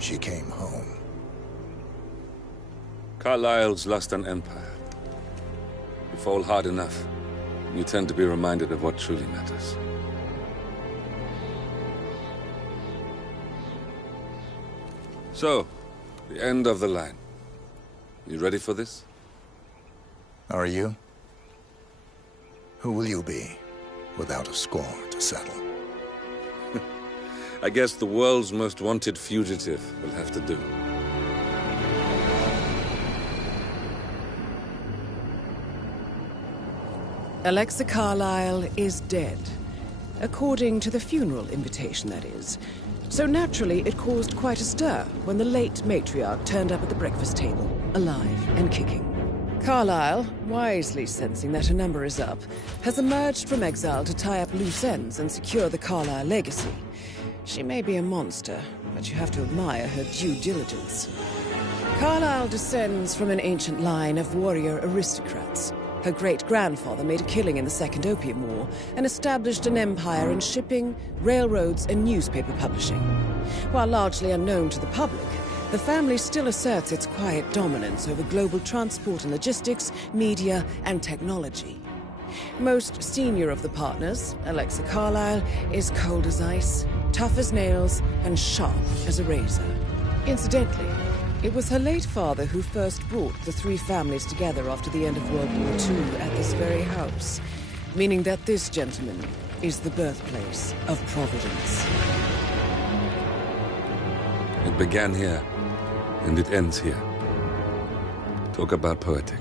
she came home. Carlisle's lost an empire. You fall hard enough, you tend to be reminded of what truly matters. So, the end of the line. You ready for this? Are you? Who will you be, without a score to settle? I guess the world's most wanted fugitive will have to do. Alexa Carlisle is dead. According to the funeral invitation, that is. So naturally, it caused quite a stir when the late matriarch turned up at the breakfast table, alive and kicking. Carlisle, wisely sensing that her number is up, has emerged from exile to tie up loose ends and secure the Carlisle legacy. She may be a monster, but you have to admire her due diligence. Carlisle descends from an ancient line of warrior aristocrats. Her great-grandfather made a killing in the Second Opium War and established an empire in shipping, railroads, and newspaper publishing. While largely unknown to the public, the family still asserts its quiet dominance over global transport and logistics, media, and technology. Most senior of the partners, Alexa Carlisle, is cold as ice, tough as nails, and sharp as a razor. Incidentally, it was her late father who first brought the three families together after the end of World War II at this very house, meaning that this gentleman is the birthplace of Providence. It began here, and it ends here. Talk about poetic.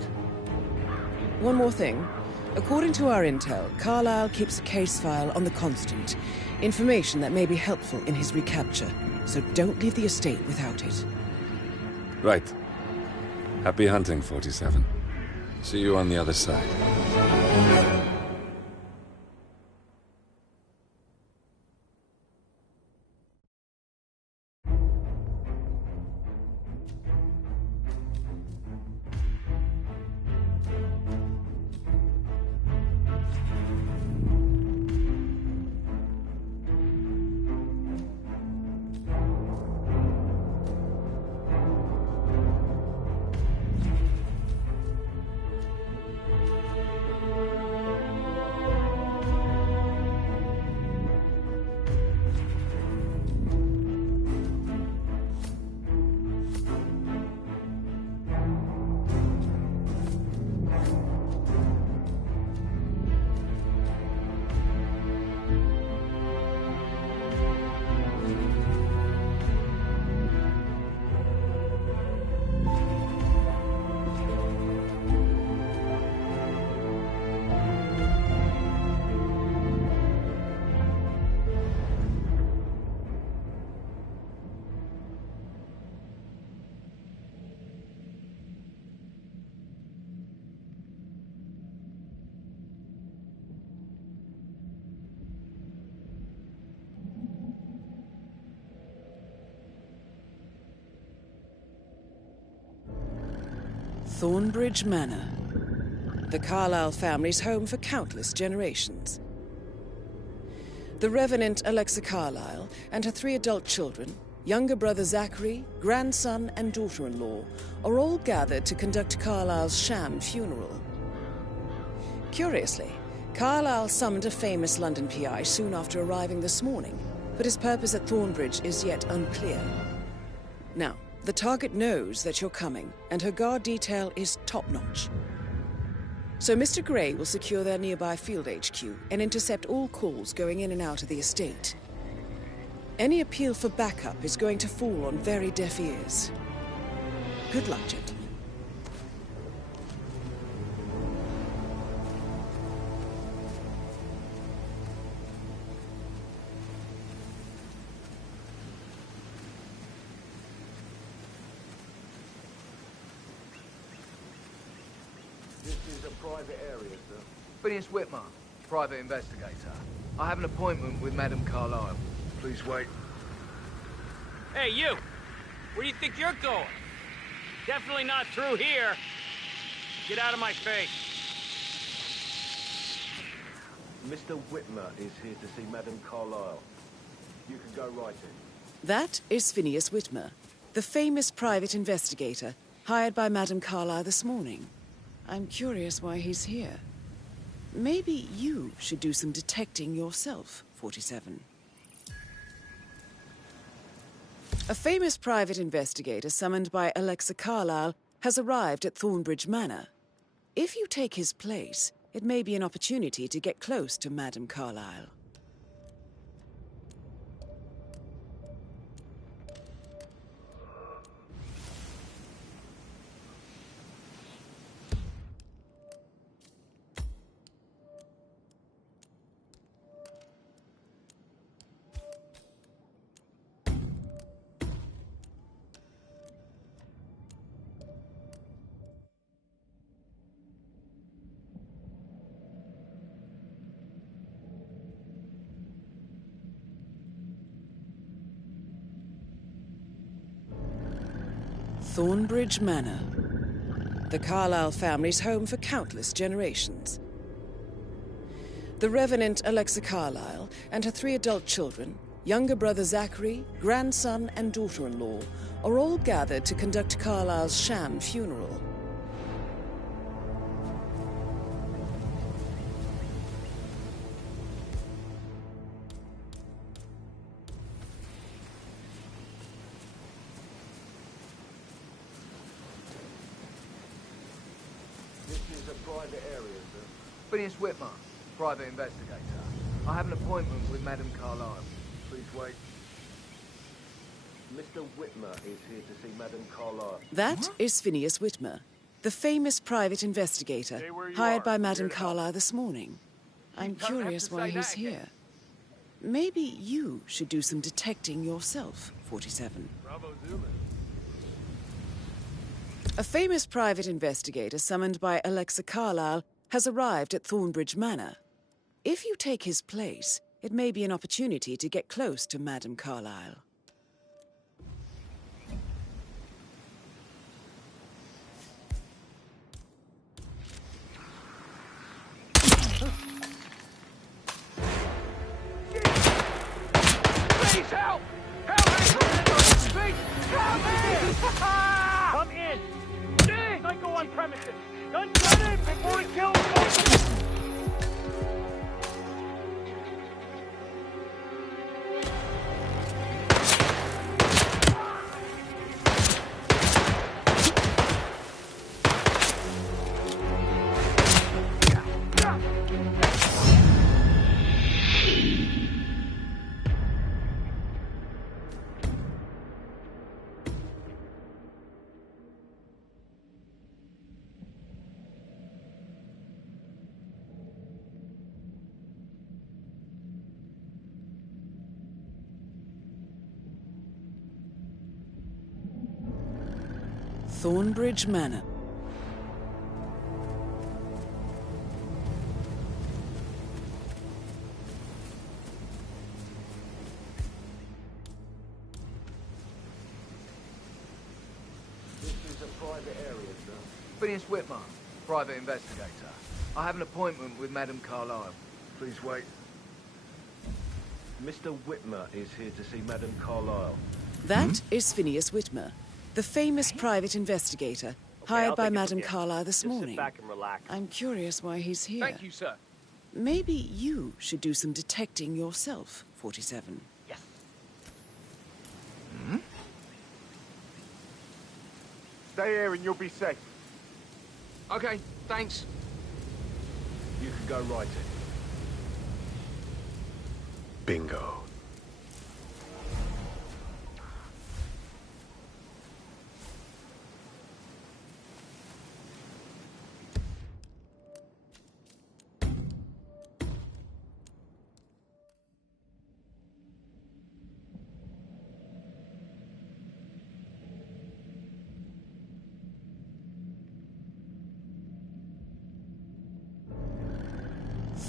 One more thing. According to our intel, Carlisle keeps a case file on the Constant. Information that may be helpful in his recapture, so don't leave the estate without it. Right. Happy hunting, 47. See you on the other side. Thornbridge Manor. The Carlisle family's home for countless generations. The Revenant Alexa Carlisle and her 3 adult children, younger brother Zachary, grandson and daughter-in-law, are all gathered to conduct Carlisle's sham funeral. Curiously, Carlisle summoned a famous London PI soon after arriving this morning, but his purpose at Thornbridge is yet unclear. Now, the target knows that you're coming, and her guard detail is top-notch. So Mr. Gray will secure their nearby field HQ and intercept all calls going in and out of the estate. Any appeal for backup is going to fall on very deaf ears. Good luck, gentlemen. Private area, sir. Phineas Whitmer, private investigator. I have an appointment with Madame Carlisle. Please wait. Hey, you! Where do you think you're going? Definitely not through here. Get out of my face. Mr. Whitmer is here to see Madame Carlisle. You can go right in. That is Phineas Whitmer, the famous private investigator hired by Madame Carlisle this morning. I'm curious why he's here. Maybe you should do some detecting yourself, 47. A famous private investigator summoned by Alexa Carlisle has arrived at Thornbridge Manor. If you take his place, it may be an opportunity to get close to Madame Carlisle. Thornbridge Manor, the Carlisle family's home for countless generations. The Revenant Alexa Carlisle and her 3 adult children, younger brother Zachary, grandson and daughter-in-law, are all gathered to conduct Carlisle's sham funeral. Private area, sir. Phineas Whitmer, private investigator. I have an appointment with Madame Carlisle. Please wait. Mr. Whitmer is here to see Madame Carlisle. That is Phineas Whitmer, the famous private investigator hired by Madame Carlisle this morning. I'm curious why he's here. Maybe you should do some detecting yourself, 47. Bravo Zulu. A famous private investigator summoned by Alexa Carlisle has arrived at Thornbridge Manor. If you take his place, it may be an opportunity to get close to Madame Carlisle. Please help! Help me! Help me! Come in! Don't go on premises! Don't get in before it kills you! Thornbridge Manor. This is a private area, sir. Phineas Whitmer, private investigator. I have an appointment with Madame Carlisle. Please wait. Mr. Whitmer is here to see Madame Carlisle. That is Phineas Whitmer, the famous private investigator hired by Madame Carlisle this morning. Sit back and relax. I'm curious why he's here. Thank you, sir. Maybe you should do some detecting yourself, 47. Yes. Stay here and you'll be safe. Okay, thanks. You can go right in. Bingo.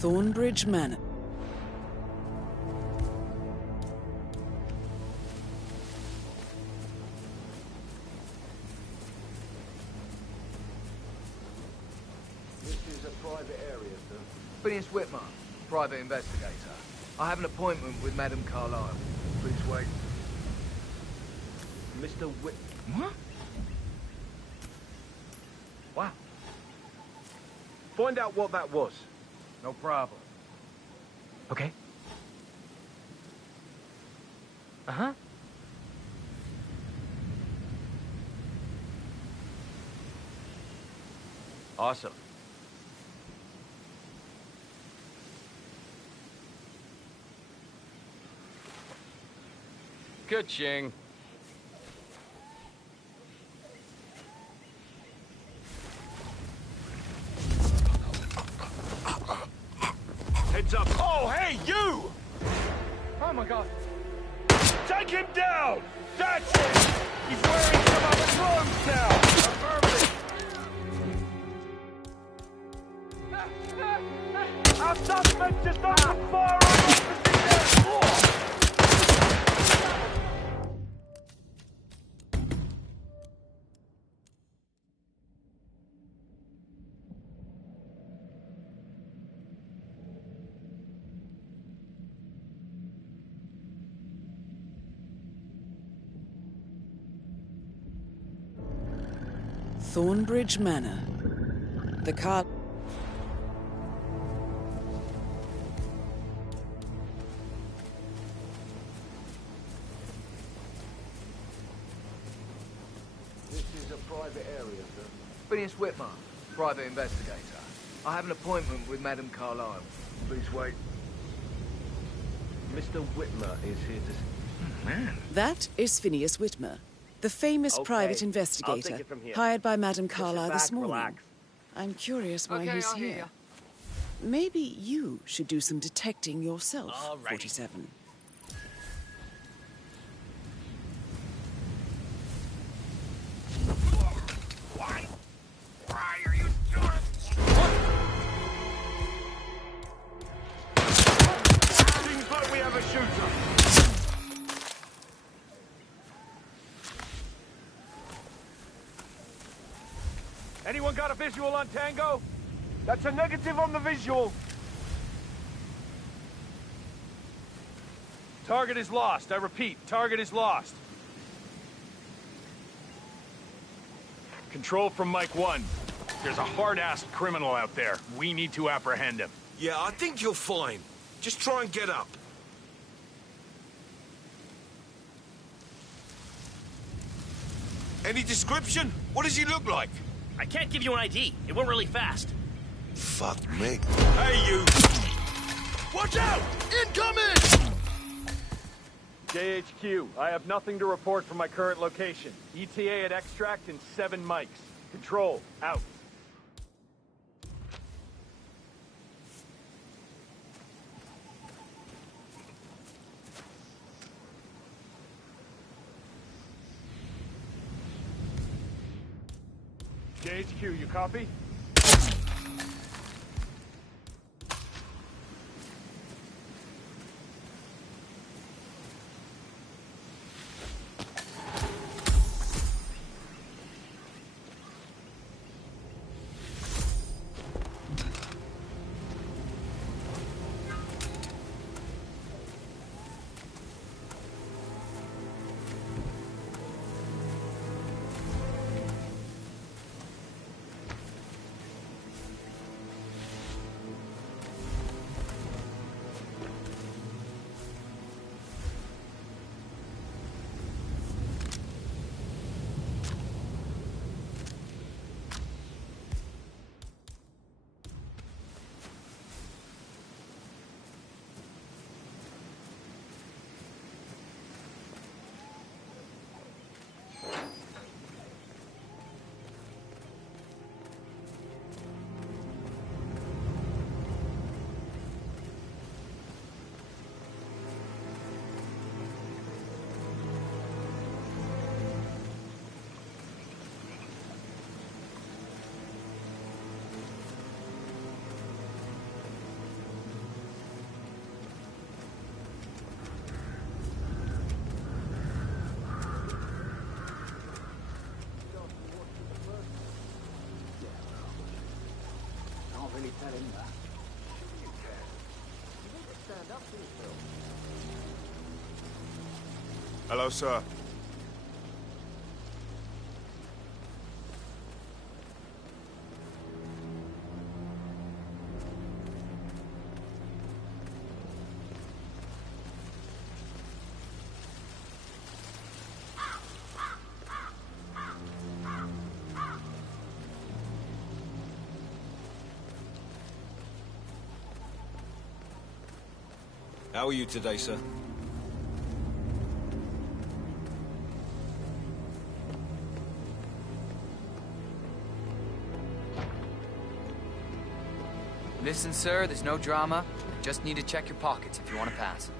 Thornbridge Manor. This is a private area, sir. Phineas Whitmer, private investigator. I have an appointment with Madame Carlisle. Please wait. Mr. Whit... What? Wow. Find out what that was. No problem. Okay. Uh-huh. Awesome. Good, Ching. Heads up. Oh, hey, you! Oh my god. Take him down! That's it! He's wearing some other clothes now! Affirmative! Our suspect just opened fire on opposite their floor! Thornbridge Manor. The car... This is a private area, sir. Phineas Whitmer, private investigator. I have an appointment with Madam Carlisle. Please wait. Mr. Whitmer is here to... Man. That is Phineas Whitmer, the famous Okay, private I'll take investigator it from here. hired by Madam Sit Carlisle back, this morning. relax. I'm curious why Okay, he's I'll hear here. ya. Maybe you should do some detecting yourself, Alrighty. 47. Why are you doing Seems like we have a shooter. Anyone got a visual on Tango? That's a negative on the visual. Target is lost. I repeat, target is lost. Control from Mike 1. There's a hard-assed criminal out there. We need to apprehend him. Yeah, I think you're fine. Just try and get up. Any description? What does he look like? I can't give you an ID. It went really fast. Fuck me. Hey, you! Watch out! Incoming! JHQ, I have nothing to report from my current location. ETA at extract in 7 mics. Control, out. JHQ, you copy? Hello, sir. How are you today, sir? Listen, sir, there's no drama. Just need to check your pockets if you want to pass.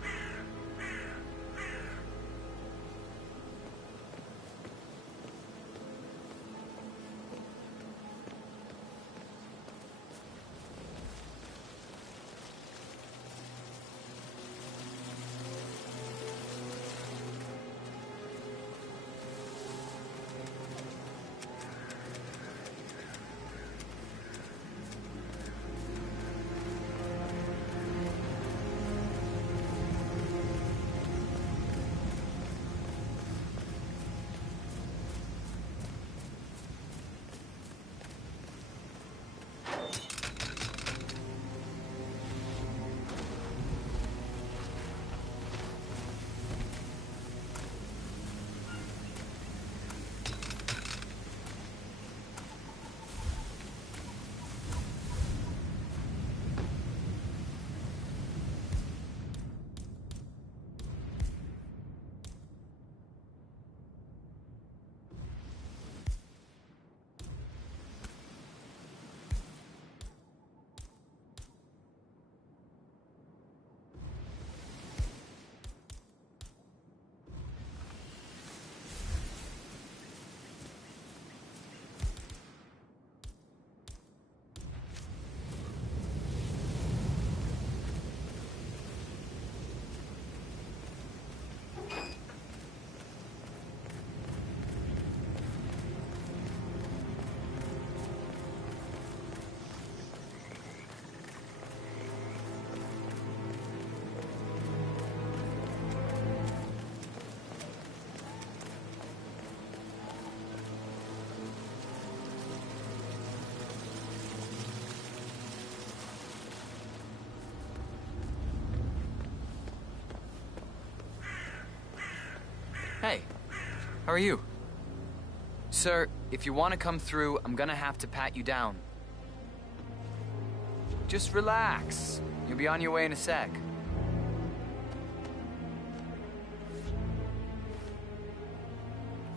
Hey, how are you? Sir, if you want to come through, I'm gonna have to pat you down. Just relax. You'll be on your way in a sec.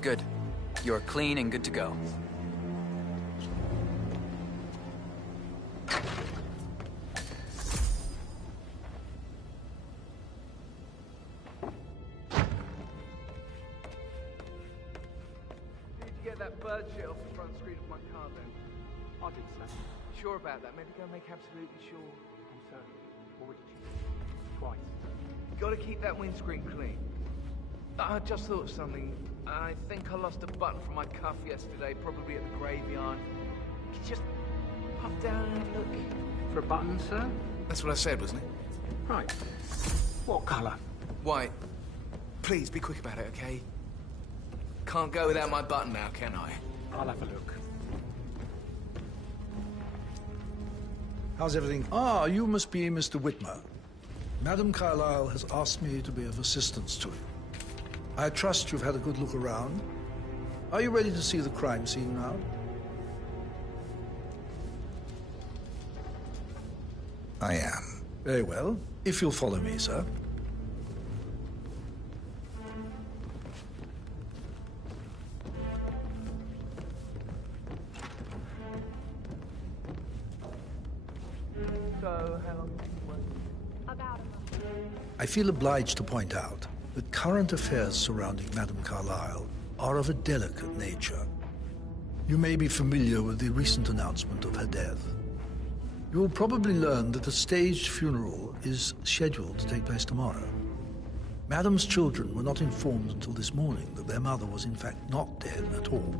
Good. You're clean and good to go. Bird shit off the front screen of my car then. I did, sir. Sure about that? Maybe go make absolutely sure. I'm certain. Already checked. Twice. You gotta keep that windscreen clean. I just thought of something. I think I lost a button from my cuff yesterday, probably at the graveyard. Could you just pop down and have a look? For a button, sir? That's what I said, wasn't it? Right. What colour? White. Please, be quick about it, okay? Can't go without my button now, can I? I'll have a look. How's everything? Ah, you must be Mr. Whitmer. Madam Carlisle has asked me to be of assistance to you. I trust you've had a good look around. Are you ready to see the crime scene now? I am. Very well. If you'll follow me, sir. So, how long did you work? About a month. I feel obliged to point out that current affairs surrounding Madame Carlisle are of a delicate nature. You may be familiar with the recent announcement of her death. You will probably learn that a staged funeral is scheduled to take place tomorrow. Madame's children were not informed until this morning that their mother was in fact not dead at all.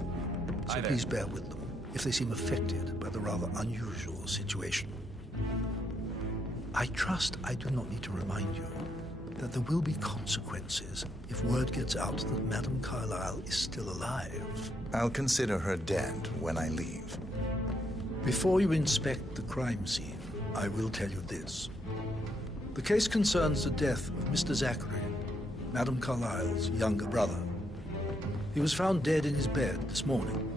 So please bear with them if they seem affected by the rather unusual situation. I trust I do not need to remind you that there will be consequences if word gets out that Madame Carlisle is still alive. I'll consider her dead when I leave. Before you inspect the crime scene, I will tell you this. The case concerns the death of Mr. Zachary, Madame Carlisle's younger brother. He was found dead in his bed this morning.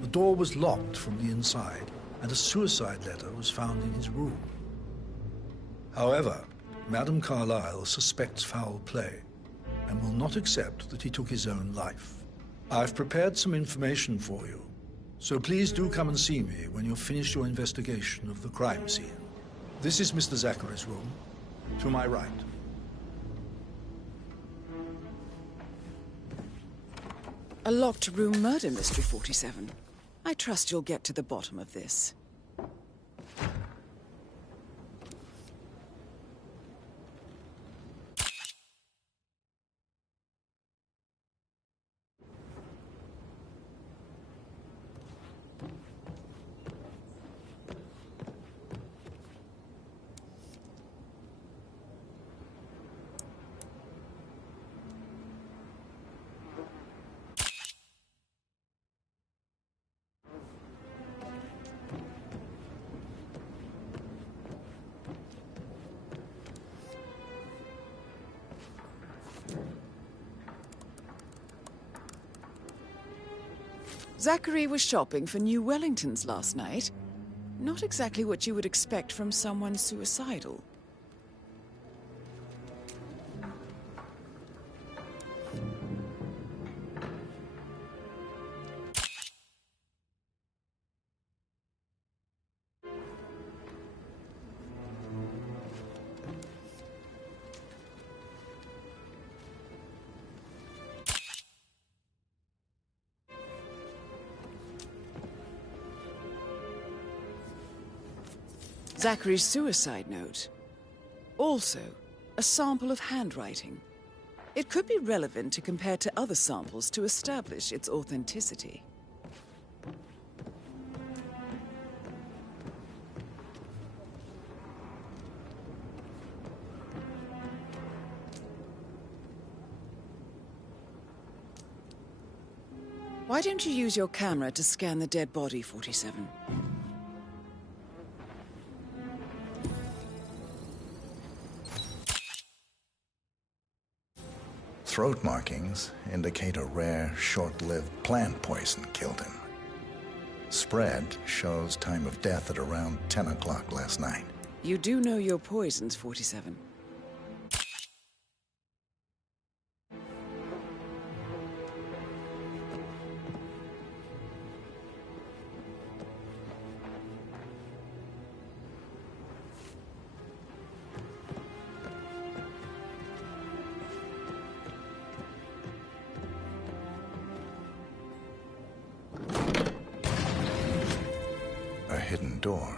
The door was locked from the inside, and a suicide letter was found in his room. However, Madam Carlisle suspects foul play and will not accept that he took his own life. I've prepared some information for you, so please do come and see me when you've finished your investigation of the crime scene. This is Mr. Zachary's room, to my right. A locked room murder mystery, 47. I trust you'll get to the bottom of this. Zachary was shopping for new Wellingtons last night. Not exactly what you would expect from someone suicidal. Zachary's suicide note. Also, a sample of handwriting. It could be relevant to compare to other samples to establish its authenticity. Why don't you use your camera to scan the dead body, 47? Throat markings indicate a rare, short-lived plant poison killed him. Spread shows time of death at around 10 o'clock last night. You do know your poisons, 47. A hidden door.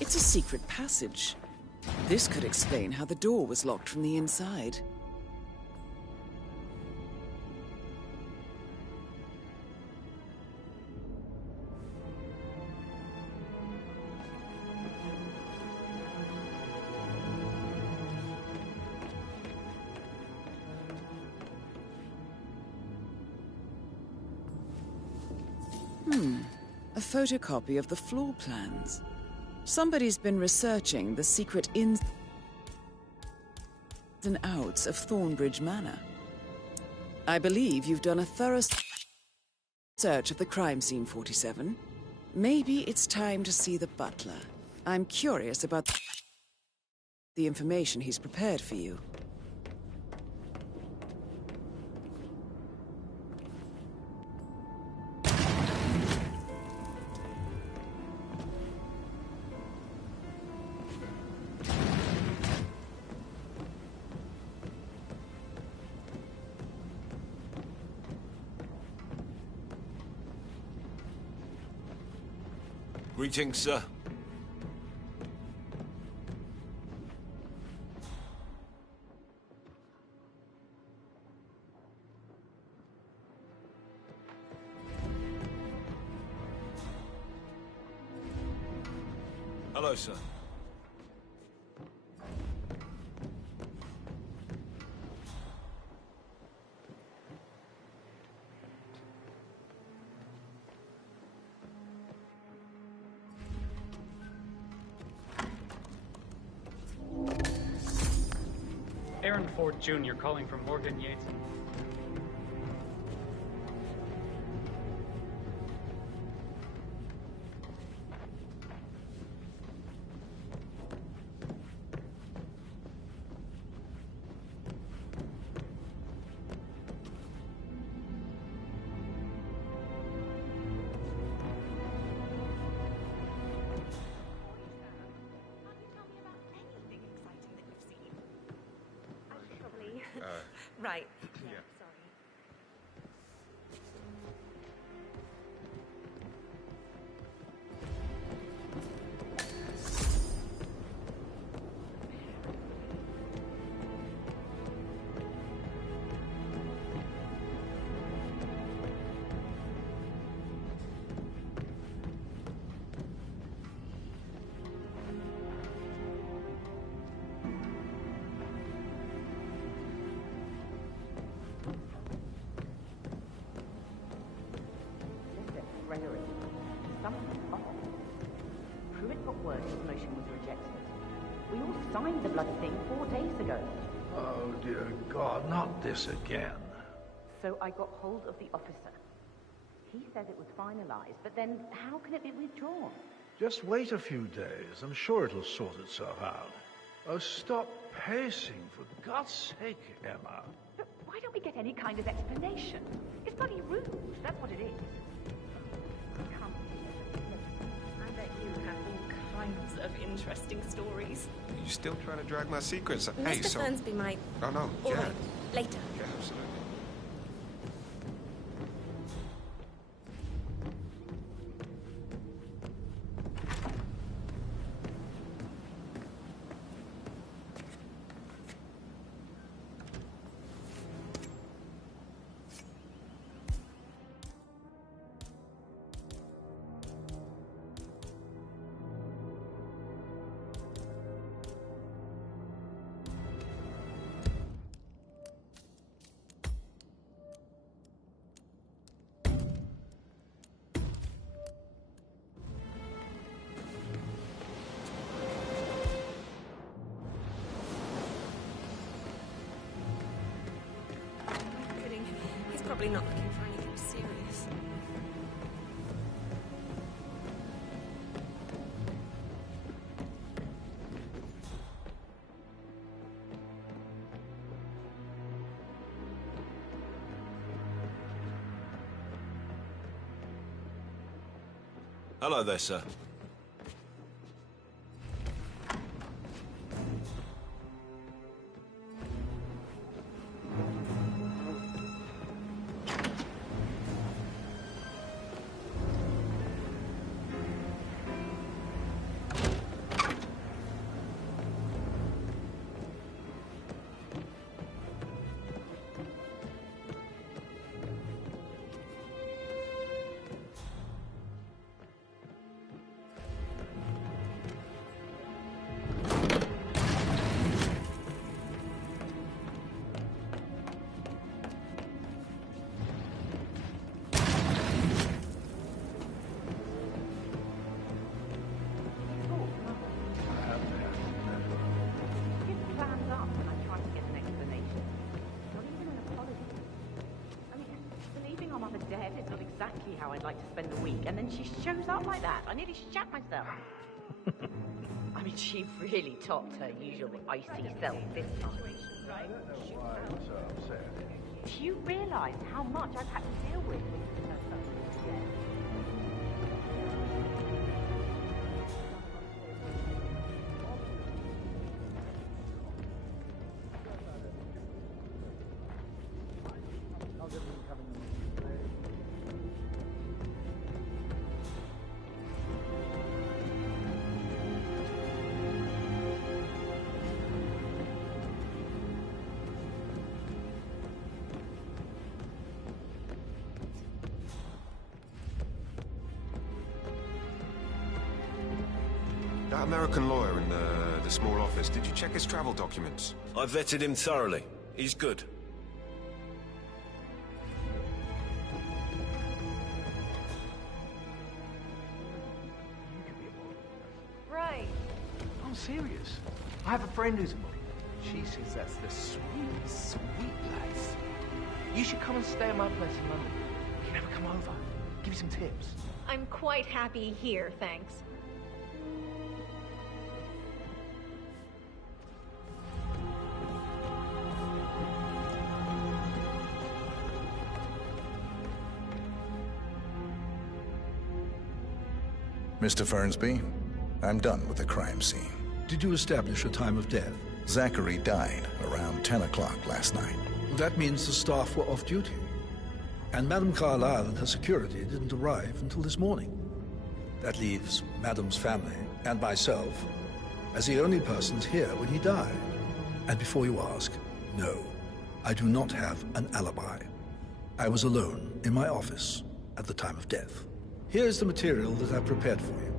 It's a secret passage. This could explain how the door was locked from the inside. A photocopy of the floor plans. Somebody's been researching the secret ins and outs of Thornbridge Manor. I believe you've done a thorough search of the crime scene, 47. Maybe it's time to see the butler. I'm curious about the information he's prepared for you. Greetings, sir. Hello, sir. Aaron Ford Jr. calling from Morgan Yates. Right. Yeah. Sorry. Gregory, something's off. Pruitt got word his motion was rejected. We all signed the bloody thing 4 days ago. Oh, dear God, not this again. So I got hold of the officer. He said it was finalized, but then how can it be withdrawn? Just wait a few days. I'm sure it'll sort itself out. Oh, stop pacing, for God's sake, Emma. But why don't we get any kind of explanation? It's bloody rude, that's what it is. Come. I bet you have all kinds of interesting stories. Are you still trying to drag my secrets? Mr. Fernsby might... Oh, no, All yeah. right, later. Yeah, absolutely. Kidding. He's probably not looking for anything serious. Hello there, sir. Exactly how I'd like to spend the week, and then she shows up like that. I nearly shat myself. I mean, she really topped her usual icy self this time. Right? Why I'm so upset. Do you realize how much I've had to deal with her substance death? That American lawyer in the small office, did you check his travel documents? I vetted him thoroughly. He's good. Right. I'm serious. I have a friend who's a model. She says that's the sweet, sweet life. You should come and stay at my place in London. You can never come over. Give you some tips. I'm quite happy here, thanks. Mr. Fernsby, I'm done with the crime scene. Did you establish a time of death? Zachary died around 10 o'clock last night. That means the staff were off duty. And Madame Carlisle and her security didn't arrive until this morning. That leaves Madame's family and myself as the only persons here when he died. And before you ask, no, I do not have an alibi. I was alone in my office at the time of death. Here's the material that I've prepared for you.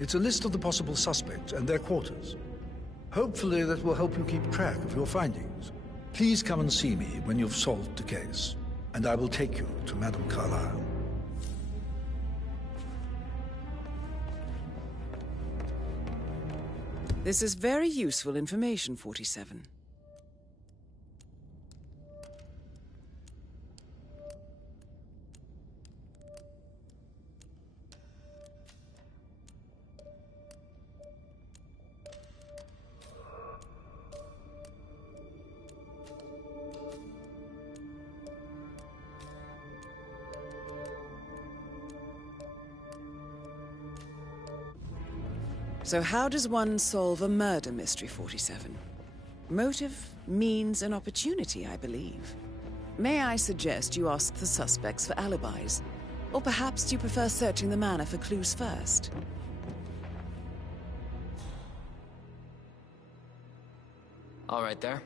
It's a list of the possible suspects and their quarters. Hopefully that will help you keep track of your findings. Please come and see me when you've solved the case, and I will take you to Madame Carlisle. This is very useful information, 47. So how does one solve a murder mystery, 47? Motive, means, and opportunity, I believe. May I suggest you ask the suspects for alibis? Or perhaps you prefer searching the manor for clues first? All right there.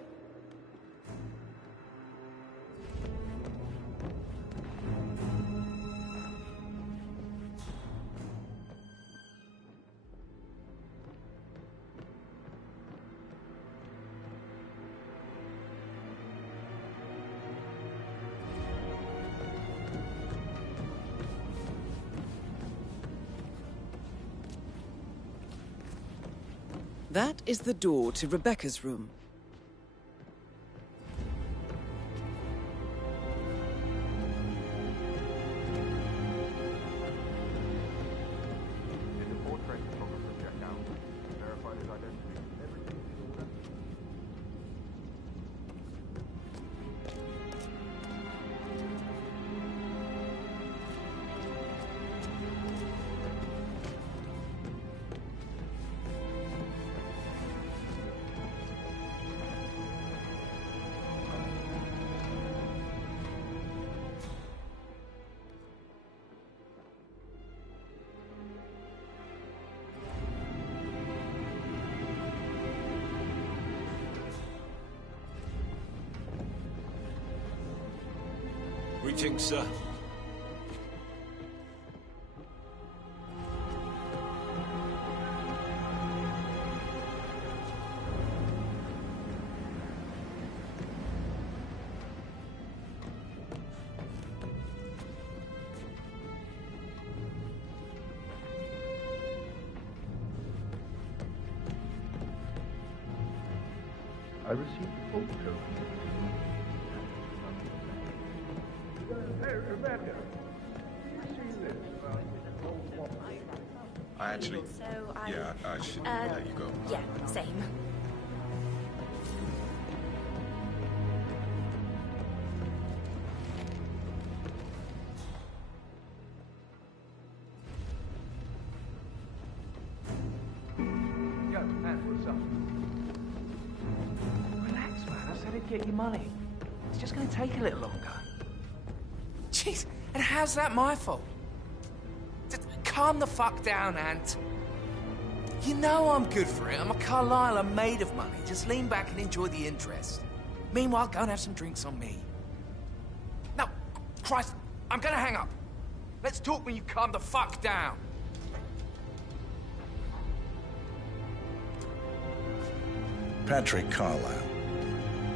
That is the door to Rebecca's room. Greetings, sir. I received a phone call. Hey, Rebecca, do you see this? I actually... Yeah, I should let you go. Yeah, same. Yo, man, what's up? Relax, man. I said I'd get you money. It's just gonna take a little longer. Jeez, and how's that my fault? Calm the fuck down, Ant. You know I'm good for it. I'm a Carlisle. I'm made of money. Just lean back and enjoy the interest. Meanwhile, go and have some drinks on me. No, Christ, I'm gonna hang up. Let's talk when you calm the fuck down. Patrick Carlisle,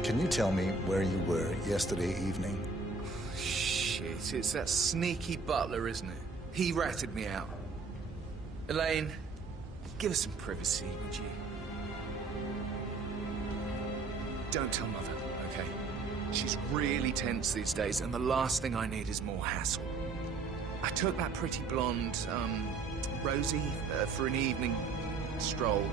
can you tell me where you were yesterday evening? Shit, it's that sneaky butler, isn't it? He ratted me out. Elaine, give us some privacy, would you? Don't tell Mother, okay? She's really tense these days, and the last thing I need is more hassle. I took that pretty blonde, Rosie, for an evening stroll.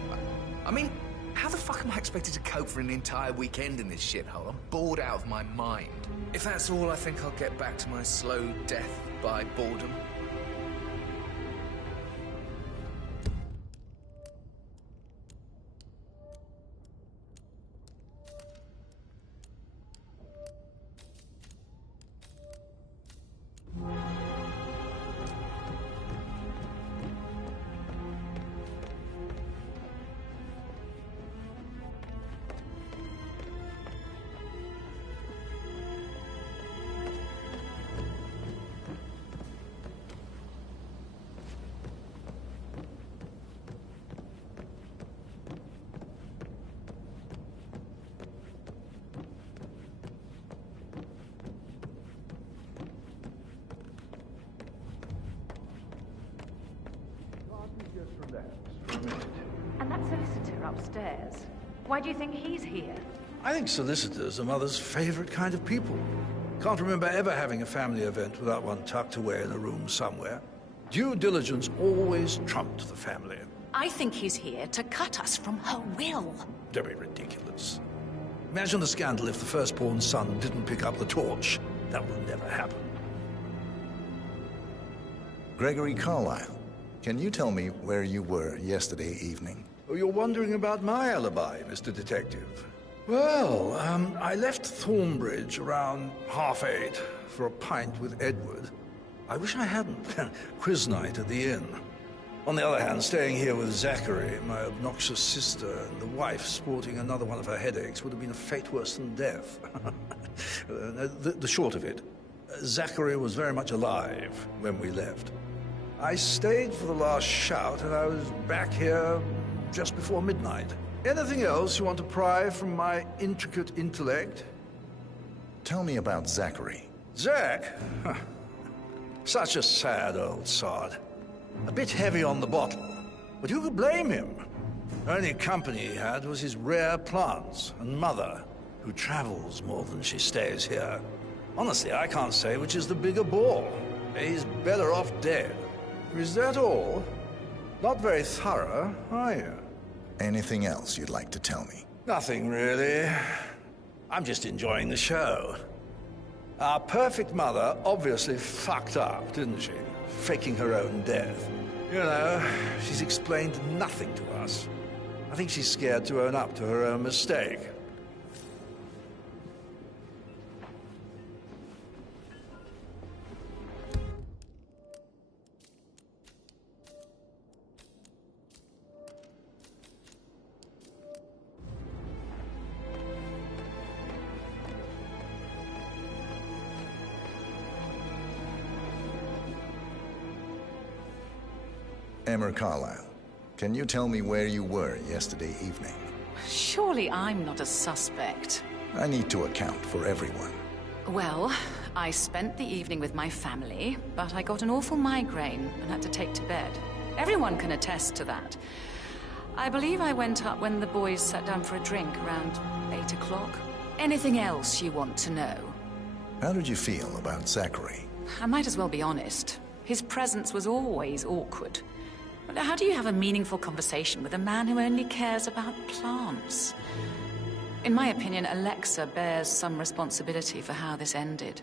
I mean, how the fuck am I expected to cope for an entire weekend in this shithole? I'm bored out of my mind. If that's all, I think I'll get back to my slow death by boredom. And that solicitor upstairs, why do you think he's here? I think solicitors are Mother's favorite kind of people. Can't remember ever having a family event without one tucked away in a room somewhere. Due diligence always trumped the family. I think he's here to cut us from her will. Don't be ridiculous. Imagine the scandal if the firstborn son didn't pick up the torch. That will never happen. Gregory Carlisle, can you tell me where you were yesterday evening? Oh, you're wondering about my alibi, Mr. Detective. Well, I left Thornbridge around 8:30 for a pint with Edward. I wish I hadn't. Quiz night at the inn. On the other hand, staying here with Zachary, my obnoxious sister, and the wife sporting another one of her headaches would have been a fate worse than death. The short of it, Zachary was very much alive when we left. I stayed for the last shout, and I was back here just before midnight. Anything else you want to pry from my intricate intellect? Tell me about Zachary. Zach? Huh. Such a sad old sod. A bit heavy on the bottle, but who could blame him? The only company he had was his rare plants and Mother, who travels more than she stays here. Honestly, I can't say which is the bigger bore. He's better off dead. Is that all? Not very thorough, are you? Anything else you'd like to tell me? Nothing, really. I'm just enjoying the show. Our perfect mother obviously fucked up, didn't she? Faking her own death. You know, she's explained nothing to us. I think she's scared to own up to her own mistake. Emma Carlisle, can you tell me where you were yesterday evening? Surely I'm not a suspect. I need to account for everyone. Well, I spent the evening with my family, but I got an awful migraine and had to take to bed. Everyone can attest to that. I believe I went up when the boys sat down for a drink around 8 o'clock. Anything else you want to know? How did you feel about Zachary? I might as well be honest. His presence was always awkward. How do you have a meaningful conversation with a man who only cares about plants? In my opinion, Alexa bears some responsibility for how this ended.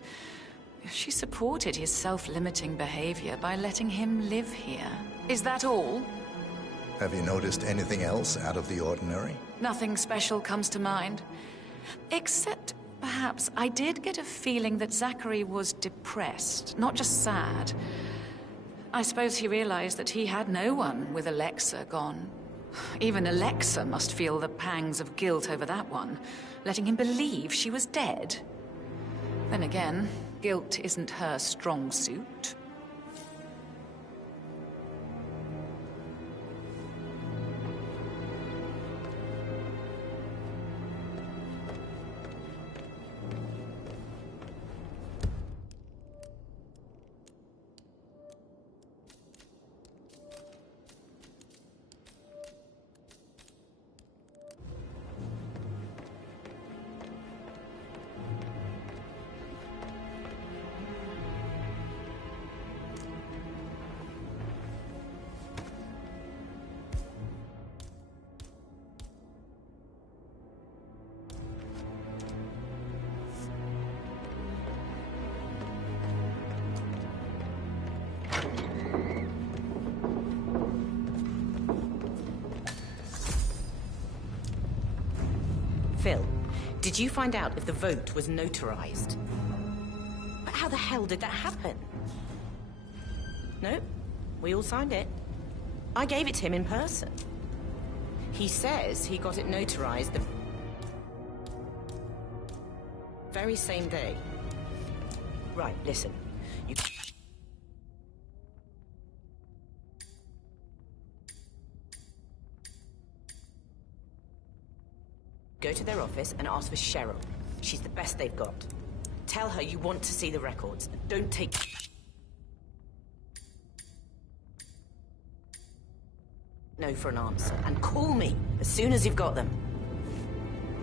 She supported his self-limiting behavior by letting him live here. Is that all? Have you noticed anything else out of the ordinary? Nothing special comes to mind. Except, perhaps, I did get a feeling that Zachary was depressed, not just sad. I suppose he realized that he had no one with Alexa gone. Even Alexa must feel the pangs of guilt over that one, letting him believe she was dead. Then again, guilt isn't her strong suit. Did you find out if the vote was notarized? But how the hell did that happen? No, we all signed it. I gave it to him in person. He says he got it notarized the very same day. Right, listen. You... Go to their office and ask for Cheryl. She's the best they've got. Tell her you want to see the records. Don't take... no for an answer. And call me as soon as you've got them.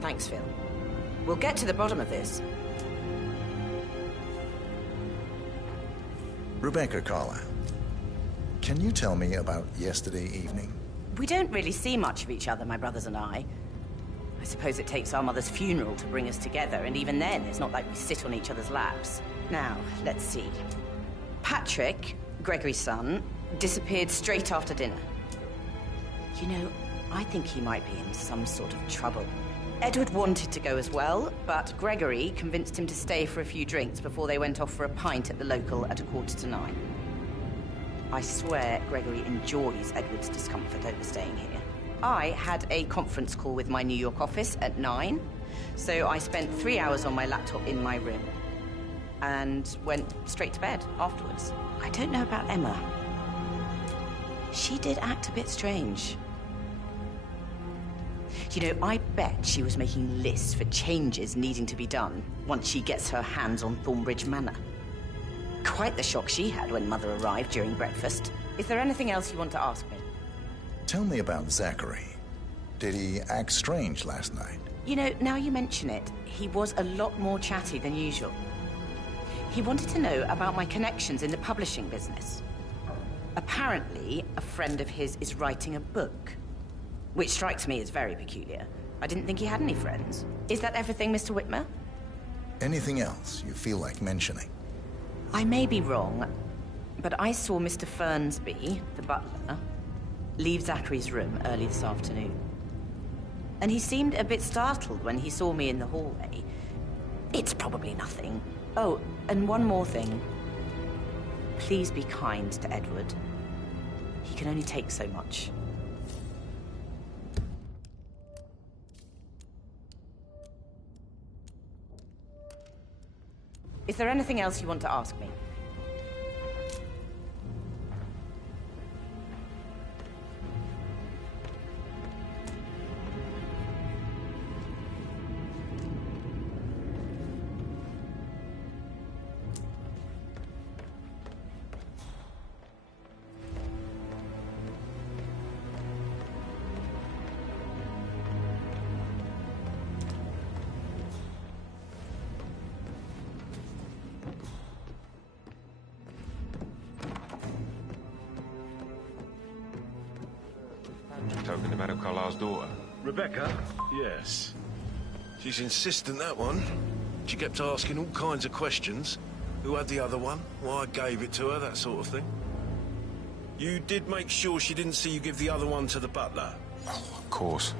Thanks, Phil. We'll get to the bottom of this. Rebecca Carlisle, can you tell me about yesterday evening? We don't really see much of each other, my brothers and I. I suppose it takes our mother's funeral to bring us together, and even then, it's not like we sit on each other's laps. Now, let's see. Patrick, Gregory's son, disappeared straight after dinner. You know, I think he might be in some sort of trouble. Edward wanted to go as well, but Gregory convinced him to stay for a few drinks before they went off for a pint at the local at 9:15. I swear Gregory enjoys Edward's discomfort over staying here. I had a conference call with my New York office at 9, so I spent 3 hours on my laptop in my room and went straight to bed afterwards. I don't know about Emma. She did act a bit strange. You know, I bet she was making lists for changes needing to be done once she gets her hands on Thornbridge Manor. Quite the shock she had when Mother arrived during breakfast. Is there anything else you want to ask me? Tell me about Zachary. Did he act strange last night? You know, now you mention it, he was a lot more chatty than usual. He wanted to know about my connections in the publishing business. Apparently, a friend of his is writing a book, which strikes me as very peculiar. I didn't think he had any friends. Is that everything, Mr. Whitmer? Anything else you feel like mentioning? I may be wrong, but I saw Mr. Fernsby, the butler, leave Zachary's room early this afternoon. And he seemed a bit startled when he saw me in the hallway. It's probably nothing. Oh, and one more thing. Please be kind to Edward. He can only take so much. Is there anything else you want to ask me? Talking to Madame Carlisle's daughter. Rebecca? Yes. She's insistent, that one. She kept asking all kinds of questions. Who had the other one? Why I gave it to her, that sort of thing. You did make sure she didn't see you give the other one to the butler? Oh, of course.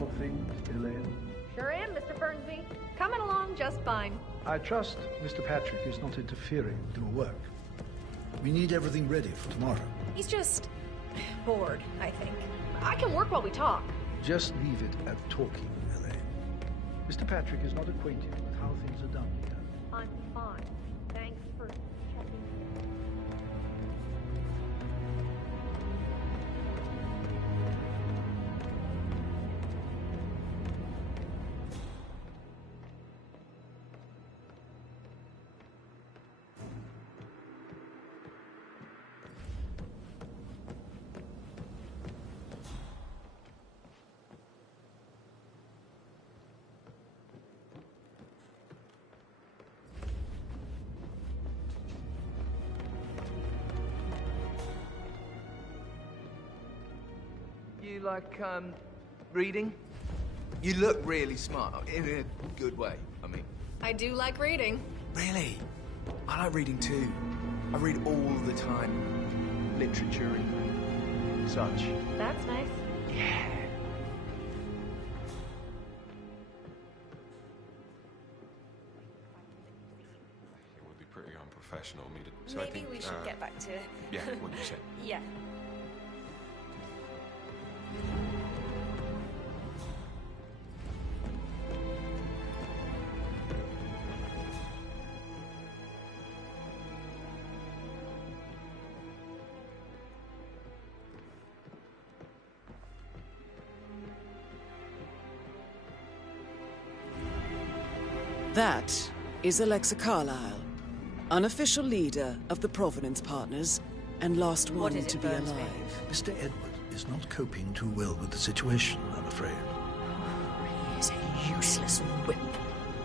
Of things, Elaine? Sure am, Mr. Fernsby. Coming along just fine. I trust Mr. Patrick is not interfering with your work. We need everything ready for tomorrow. He's just bored, I think. I can work while we talk. Just leave it at talking, Elaine. Mr. Patrick is not acquainted with how things are done here. I'm fine. Thanks for checking. like, reading? You look really smart, in a good way, I mean. I do like reading. Really? I like reading too. I read all the time. Literature and such. That's nice. Yeah. It would be pretty unprofessional of me to... So Maybe I think, we should get back to... Yeah, what you said. Yeah. That is Alexa Carlisle, unofficial leader of the Provenance Partners, and last one to be alive. Mr. Edward is not coping too well with the situation, I'm afraid. He is a useless wimp.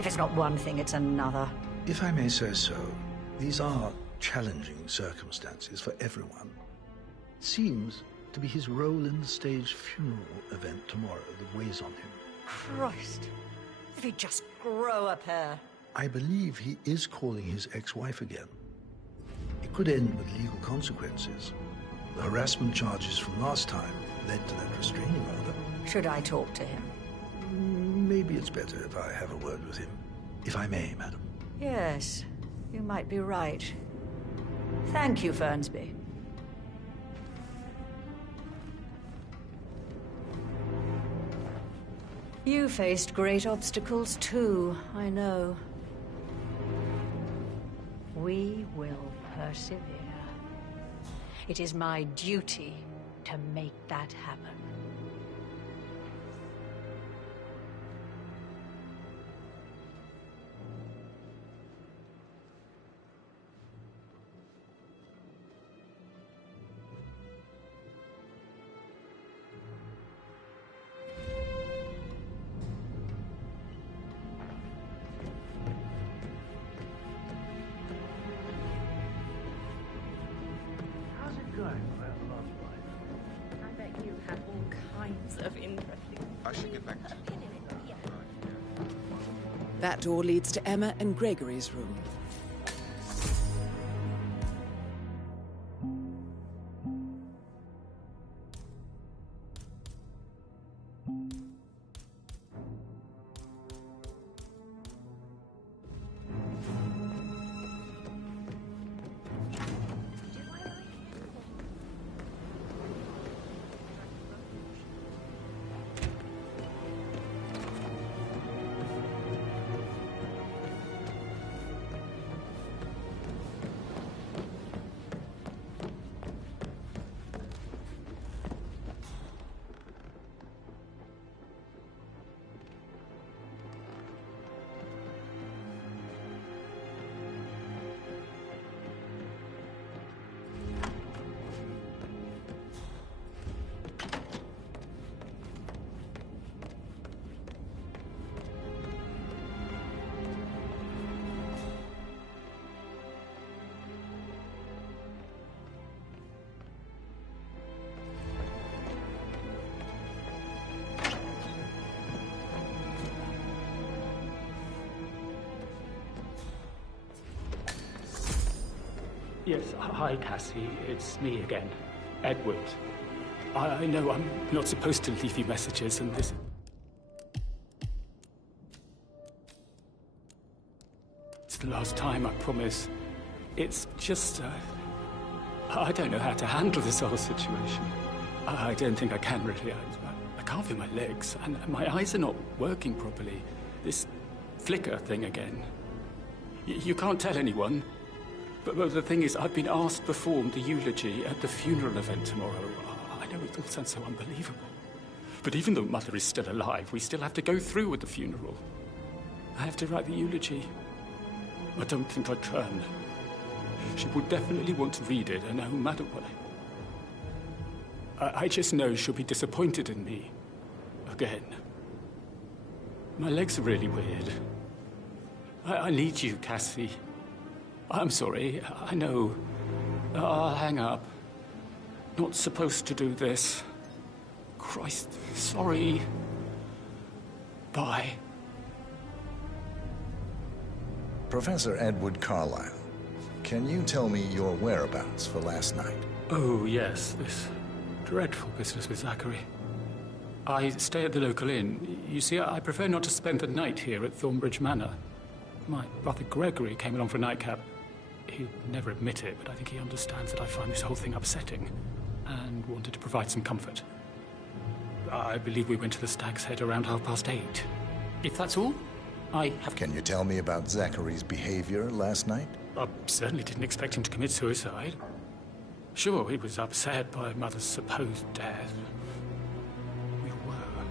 If it's not one thing, it's another. If I may say so, these are challenging circumstances for everyone. It seems to be his role in the staged funeral event tomorrow that weighs on him. Christ. If he'd just grow a pair. I believe he is calling his ex-wife again. It could end with legal consequences. The harassment charges from last time led to that restraining order. Should I talk to him? Maybe it's better if I have a word with him. If I may, madam. Yes, you might be right. Thank you, Fernsby. You faced great obstacles too, I know. We will persevere. It is my duty to make that happen. I bet you have all kinds of interesting... I should get back to you. That door leads to Emma and Gregory's room. Yes, hi, Cassie. It's me again. Edward. I know I'm not supposed to leave you messages, and this... It's the last time, I promise. It's just, I don't know how to handle this whole situation. I don't think I can, really. I can't feel my legs, and my eyes are not working properly. This flicker thing again. You can't tell anyone. But the thing is, I've been asked to perform the eulogy at the funeral event tomorrow. I know it all sounds so unbelievable. But even though Mother is still alive, we still have to go through with the funeral. I have to write the eulogy. I don't think I can. She will definitely want to read it, and no matter what. I just know she'll be disappointed in me. Again. My legs are really weird. I need you, Cassie. I'm sorry, I know. I'll hang up. Not supposed to do this. Christ, sorry. Bye. Professor Edward Carlisle, can you tell me your whereabouts for last night? Oh, yes, this dreadful business with Zachary. I stay at the local inn. You see, I prefer not to spend the night here at Thornbridge Manor. My brother Gregory came along for a nightcap. He'd never admit it, but I think he understands that I find this whole thing upsetting and wanted to provide some comfort. I believe we went to the Stag's Head around 8:30. If that's all, I have... Can you tell me about Zachary's behavior last night? I certainly didn't expect him to commit suicide. Sure, he was upset by Mother's supposed death. We were.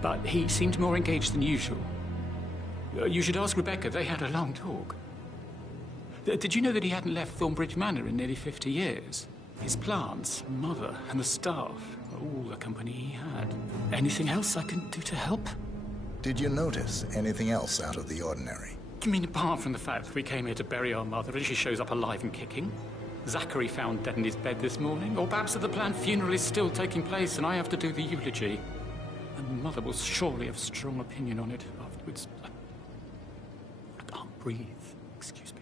But he seemed more engaged than usual. You should ask Rebecca. They had a long talk. Did you know that he hadn't left Thornbridge Manor in nearly 50 years? His plants, Mother, and the staff, all the company he had. Anything else I can do to help? Did you notice anything else out of the ordinary? You mean apart from the fact that we came here to bury our mother and she shows up alive and kicking? Zachary found dead in his bed this morning? Or perhaps that the planned funeral is still taking place and I have to do the eulogy? And Mother will surely have a strong opinion on it afterwards. I can't breathe. Excuse me.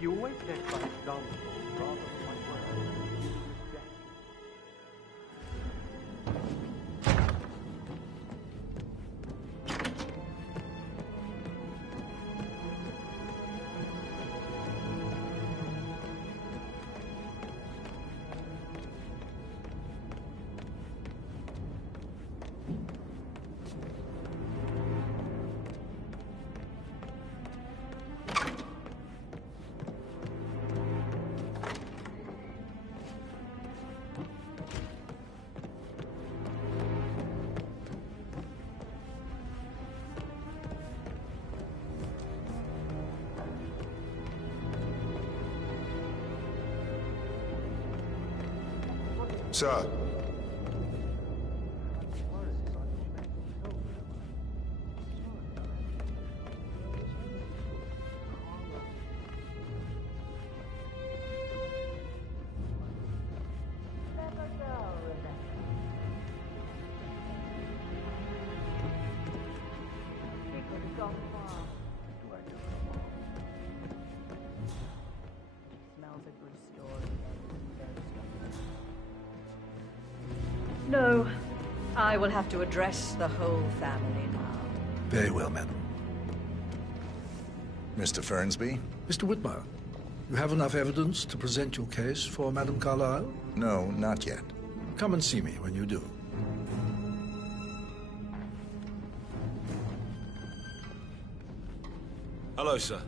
You always get by example rather than my word. Sir. No, I will have to address the whole family now. Very well, madam. Mr. Fernsby? Mr. Whitmer, you have enough evidence to present your case for Madame Carlisle? No, not yet. Come and see me when you do. Hello, sir.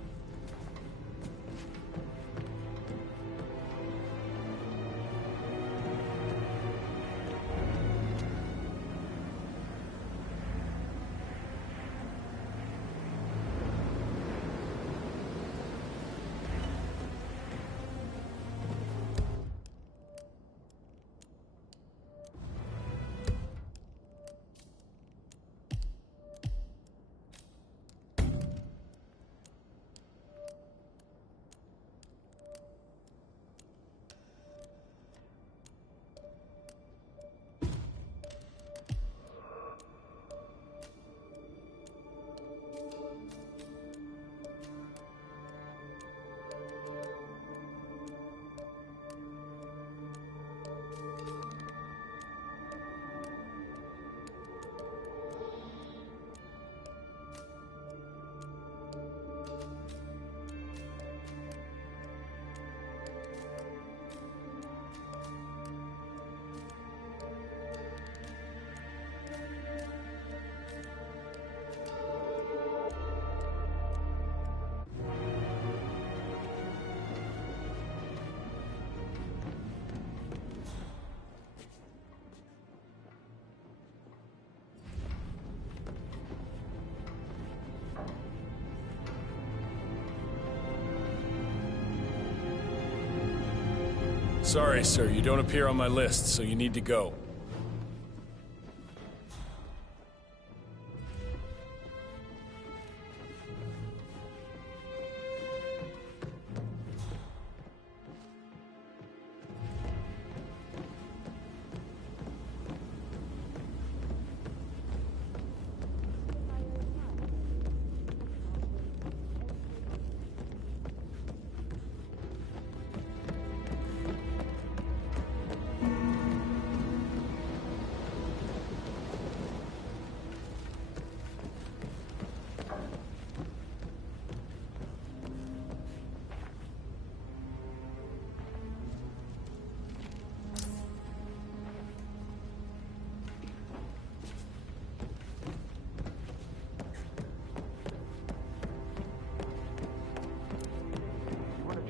Sorry, sir, you don't appear on my list, so you need to go.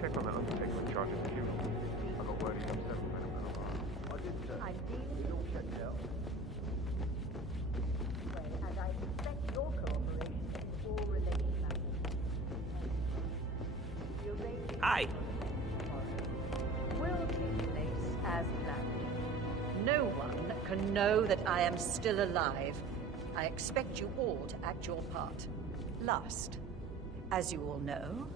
Check on that undertaker in charge of the funeral. I got word he's upset with Madame Carlisle. I did, sir. I did. It all checked out. Well, and I expect your cooperation in all related matters. The arrangement Hi. will take place as planned. No one can know that I am still alive. I expect you all to act your part. Last, as you all know,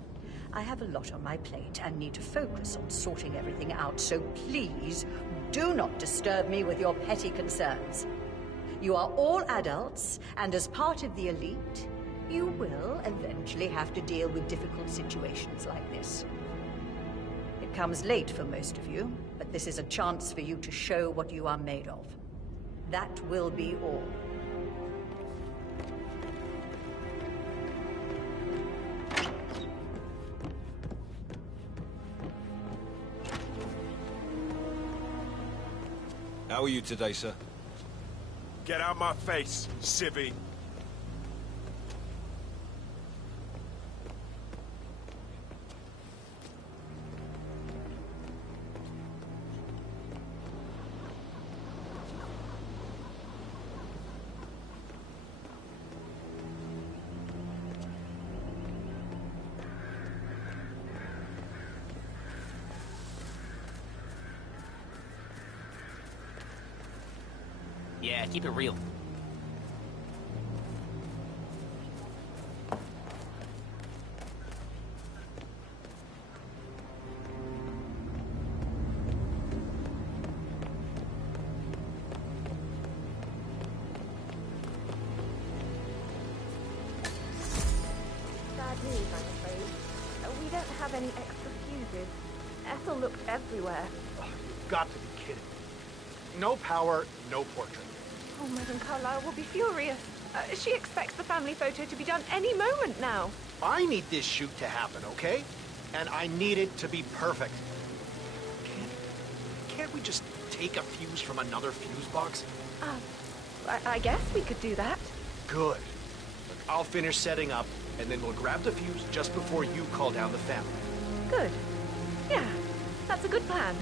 I have a lot on my plate and need to focus on sorting everything out, so please do not disturb me with your petty concerns. You are all adults, and as part of the elite, you will eventually have to deal with difficult situations like this. It comes late for most of you, but this is a chance for you to show what you are made of. That will be all. How are you today, sir? Get out my face, civvy. Yeah, keep it real. Bad news, I'm afraid. We don't have any extra fuses. Ethel looked everywhere. You've got to be kidding. No power, no portrait. Oh, Madame Carlisle will be furious. She expects the family photo to be done any moment now. I need this shoot to happen, okay? And I need it to be perfect. Can't we just take a fuse from another fuse box? I guess we could do that. Good. Look, I'll finish setting up, and then we'll grab the fuse just before you call down the family. Good. Yeah, that's a good plan.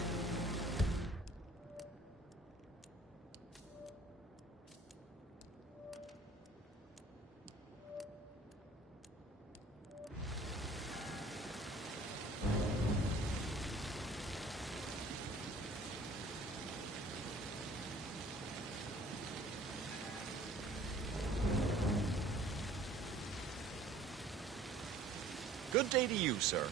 Good day to you, sir.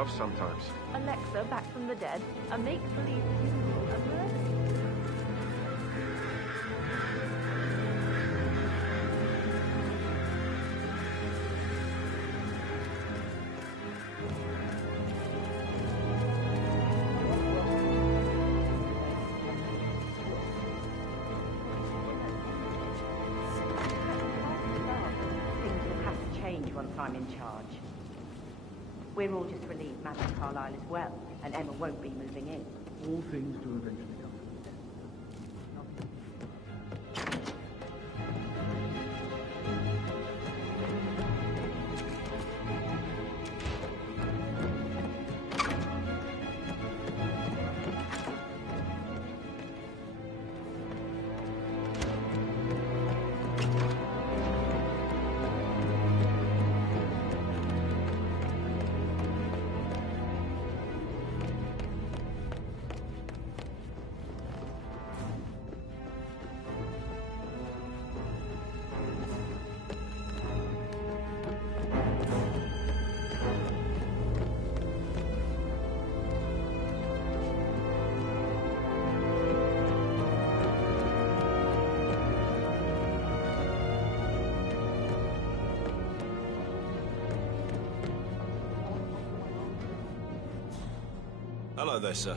handcuffs sometimes. Alexa back from the dead. A make-believe funeral. A murder. Things will have to change once I'm in charge. We're all just relieved Madame Carlisle is well, and Emma won't be moving in. All things do eventually come. Hello there, sir.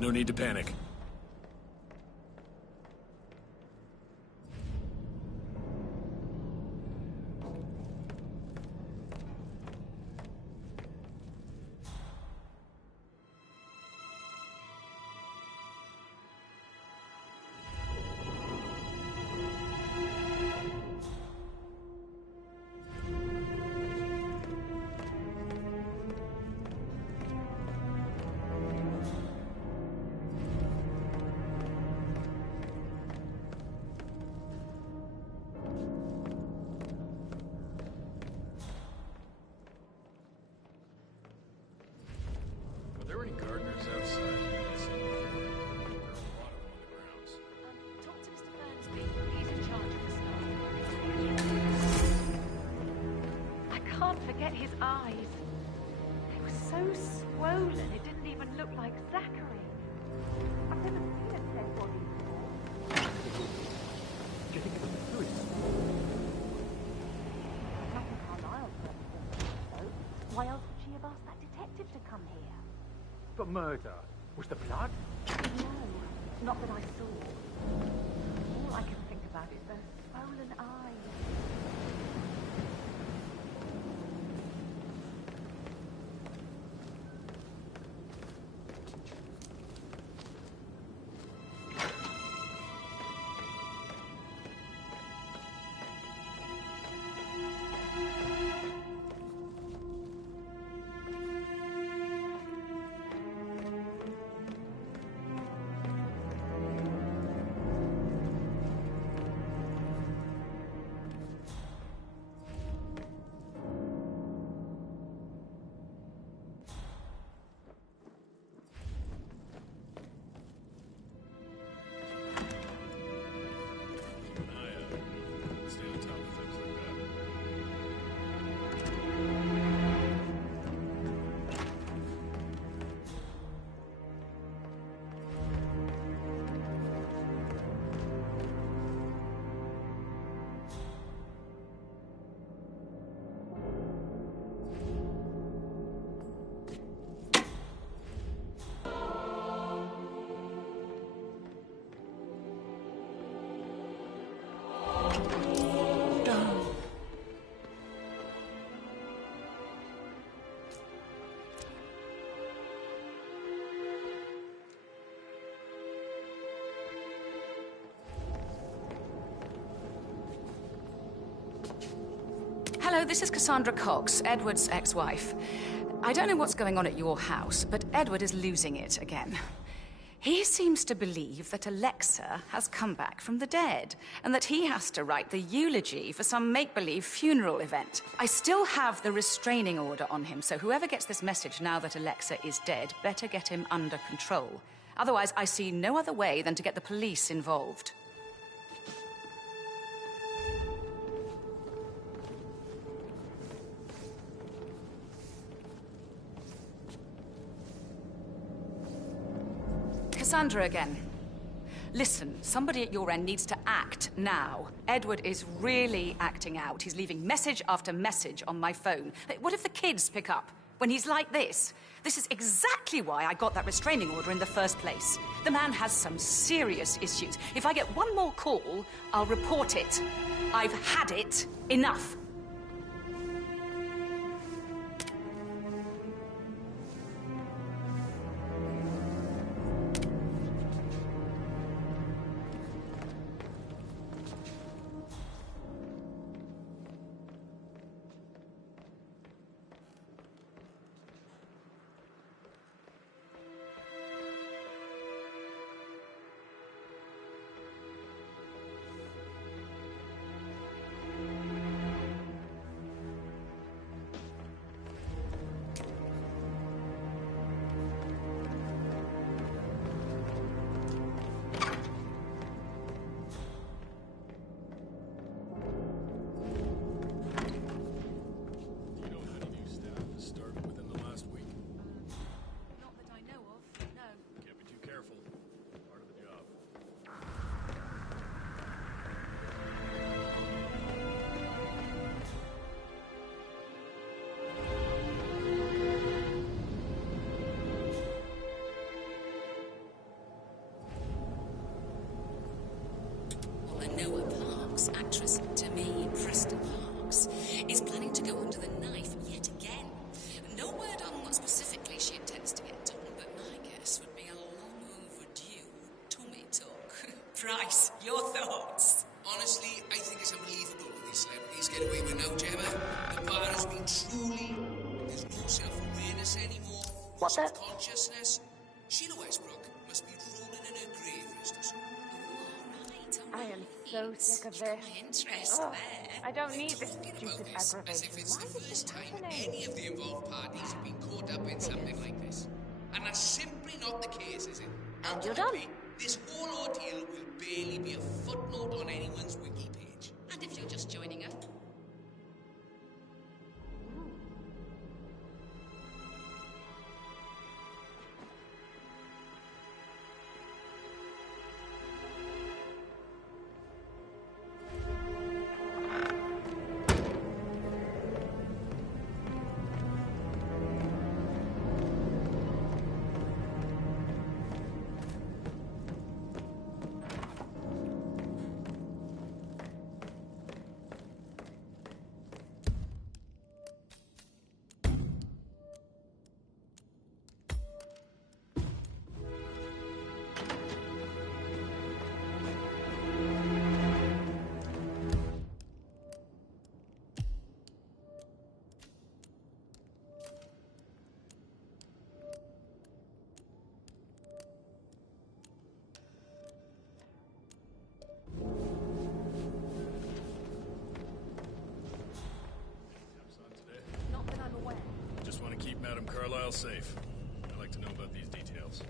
No need to panic. so swollen, it didn't even look like Zachary. I've never seen a dead body before. Do you think it was a suicide? Nothing Carlisle though. Why else would she have asked that detective to come here? But murder? Was the blood? No, not that I saw. All I can think about is those swollen eyes. Hello, this is Cassandra Cox, Edward's ex-wife. I don't know what's going on at your house, but Edward is losing it again. He seems to believe that Alexa has come back from the dead, and that he has to write the eulogy for some make-believe funeral event. I still have the restraining order on him, so whoever gets this message now that Alexa is dead better get him under control. Otherwise, I see no other way than to get the police involved. Cassandra again. Listen, somebody at your end needs to act now. Edward is really acting out. He's leaving message after message on my phone. What if the kids pick up when he's like this? This is exactly why I got that restraining order in the first place. The man has some serious issues. If I get one more call, I'll report it. I've had it enough. Actress Demi Preston Parks is planning to go under the knife yet again. No word on what specifically she intends to get done, but my guess would be a long overdue tummy tuck. Price, your thoughts? Honestly, I think it's unbelievable what these celebrities get away with now, Gemma. The bar has been truly... There's no self-awareness anymore. No self-consciousness. Sheila Westbrook must be rolling in her grave, Restus. I am so sick of this. Ugh, I don't need this stupid aggravation. As if it's the first time any of the involved parties have been caught up in something like this. And that's simply not the case, is it? And you're done. This whole ordeal will barely be a footnote on anyone's wiki page. And if you're just joining us, Carlisle safe. I'd like to know about these details.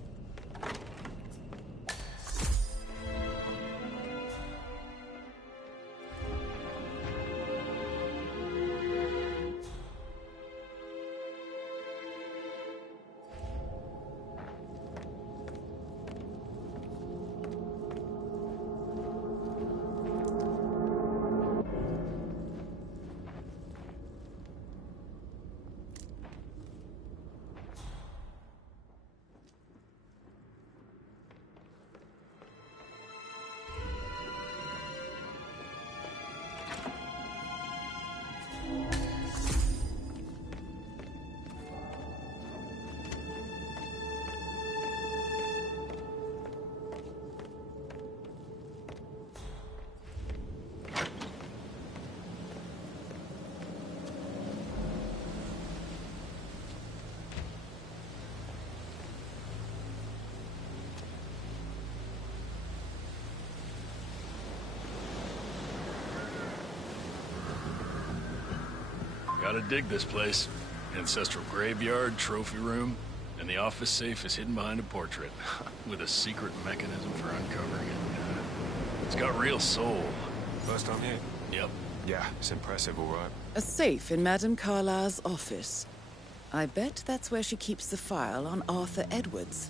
Gotta dig this place. Ancestral graveyard, trophy room, and the office safe is hidden behind a portrait, with a secret mechanism for uncovering it. It's got real soul. First time here? Yep. Yeah, it's impressive, all right. A safe in Madame Carlisle's office. I bet that's where she keeps the file on Arthur Edwards.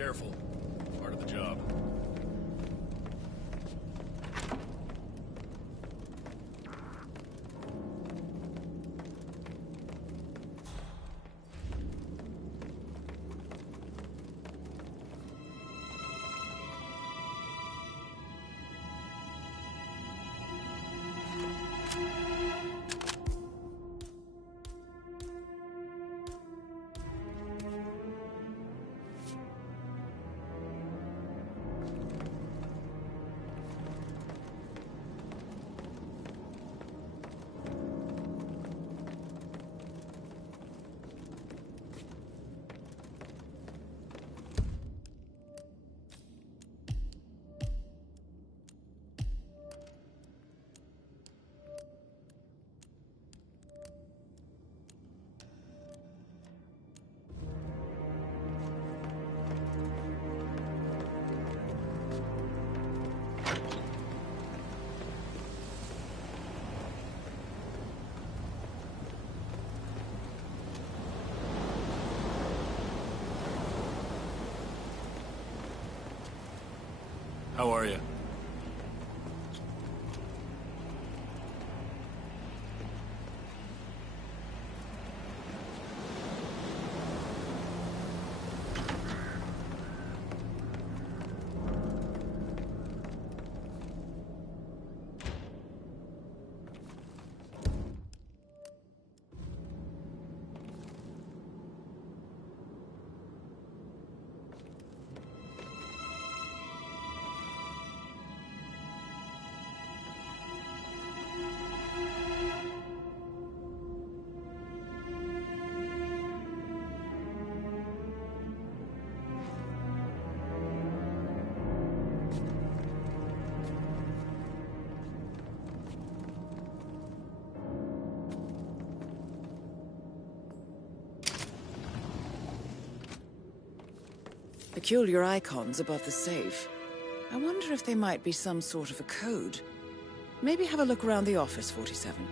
careful. Part of the job. How are you? Peculiar icons above the safe. I wonder if they might be some sort of a code. Maybe have a look around the office, 47.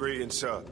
Greetings, sir.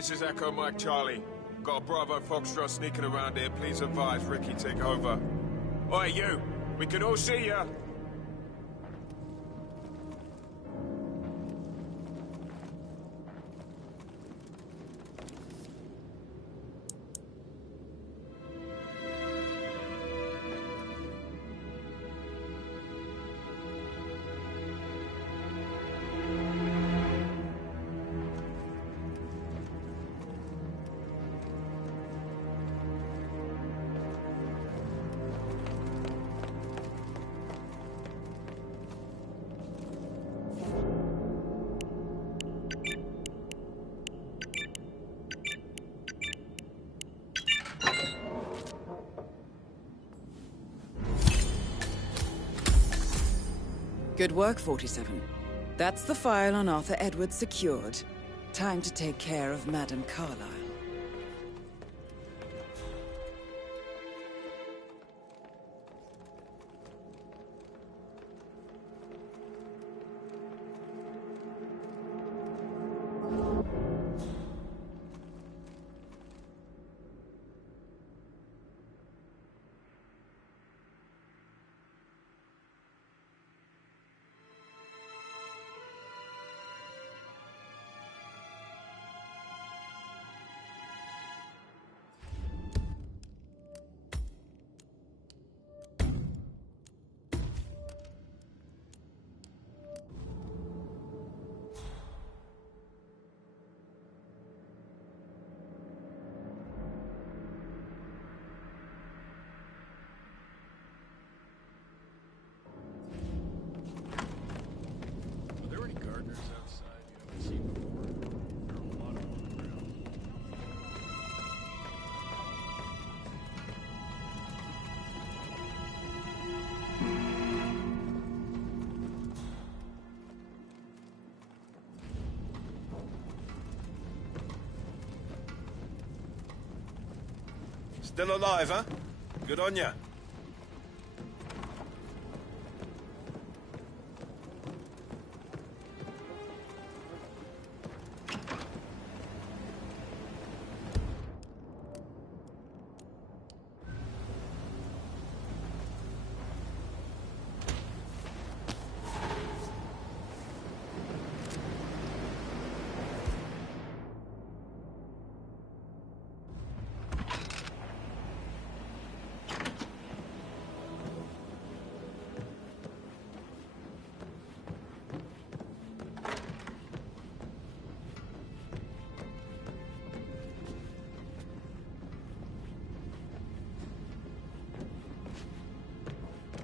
This is Echo Mike Charlie. Got a Bravo Foxtrot sneaking around here. Please advise Ricky take over. Oi, you! We can all see ya! Good work, 47. That's the file on Arthur Edwards secured. Time to take care of Madame Carlisle. Still alive, huh? Good on ya.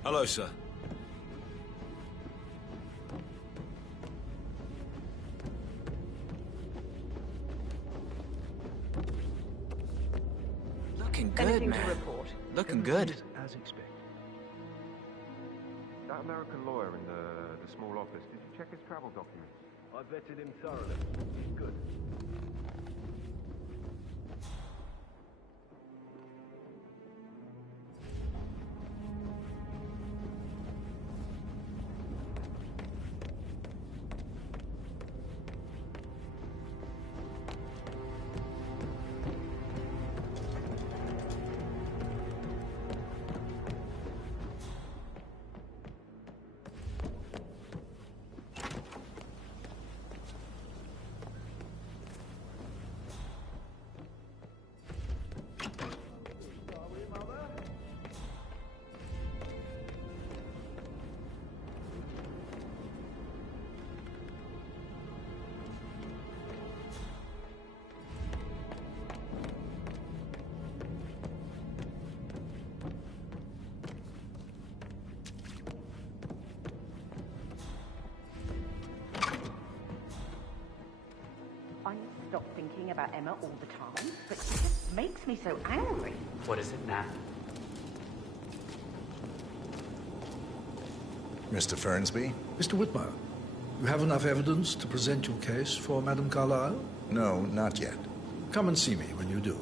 Hello, sir. Looking good, Anything man. to report? Looking good. As expected. That American lawyer in the small office, did you check his travel documents? I vetted him thoroughly. He's good. I stop thinking about Emma all the time, but it just makes me so angry. What is it now? Mr. Fernsby? Mr. Whitmer, you have enough evidence to present your case for Madame Carlisle? No, not yet. Come and see me when you do.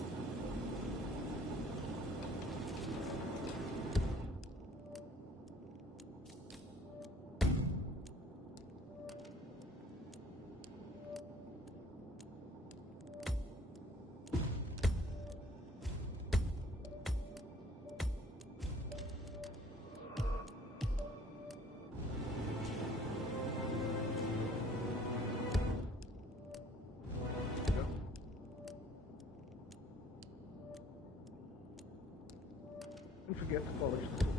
Don't forget to polish the tool.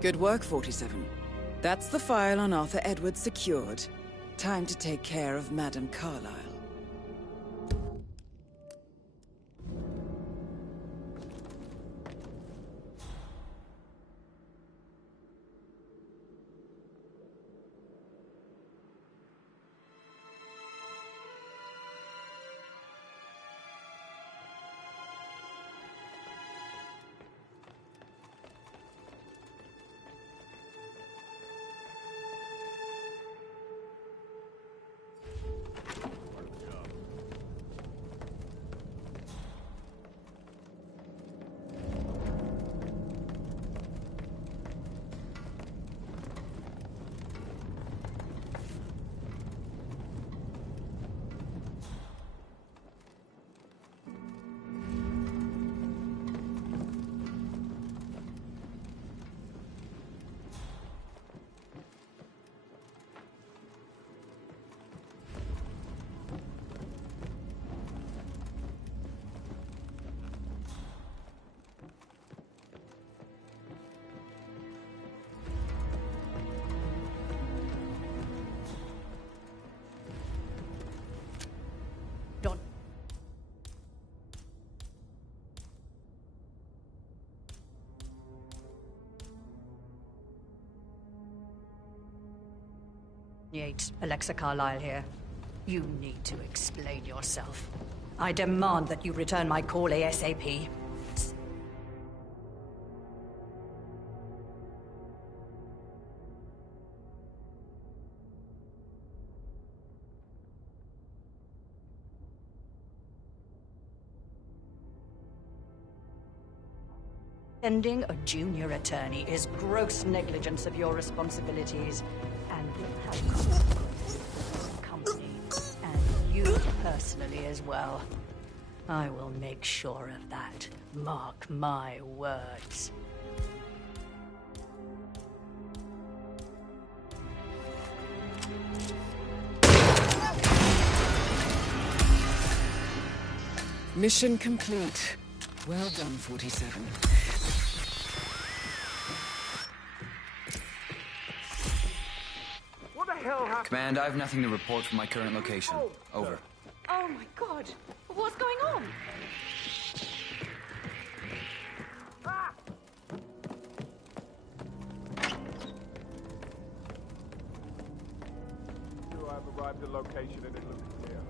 Good work, 47. That's the file on Arthur Edwards secured. Time to take care of Madame Carlisle. Yates, Alexa Carlisle here. You need to explain yourself. I demand that you return my call ASAP. Sending a junior attorney is gross negligence of your responsibilities and will have consequences for the company and you personally as well. I will make sure of that. Mark my words. Mission complete. Well done, 47. What the hell happened? Command, I have nothing to report from my current location. Over. Oh my god! What's going on? I've arrived at location and it looks clear.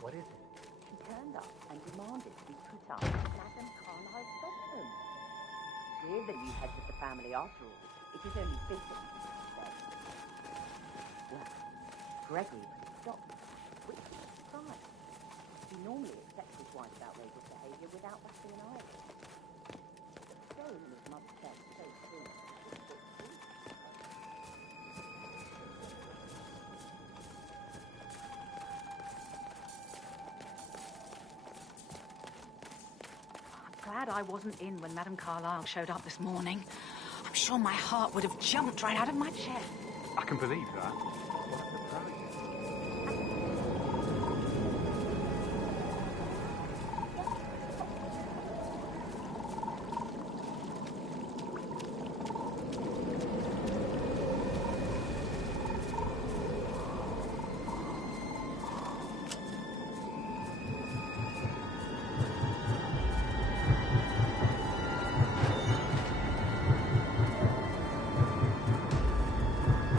What is it? She turned up and demanded to be put up in Madame Carlisle's bedroom. Clear that you head with the family after all. It is only fitting, she said. Well, Gregory was shocked, which was surprised. He normally accepts his wife's outrageous behavior without batting an eyelid. But staying in his mother's bed so soon was a bit too. Glad I wasn't in when Madame Carlisle showed up this morning. I'm sure my heart would have jumped right out of my chest. I can believe that.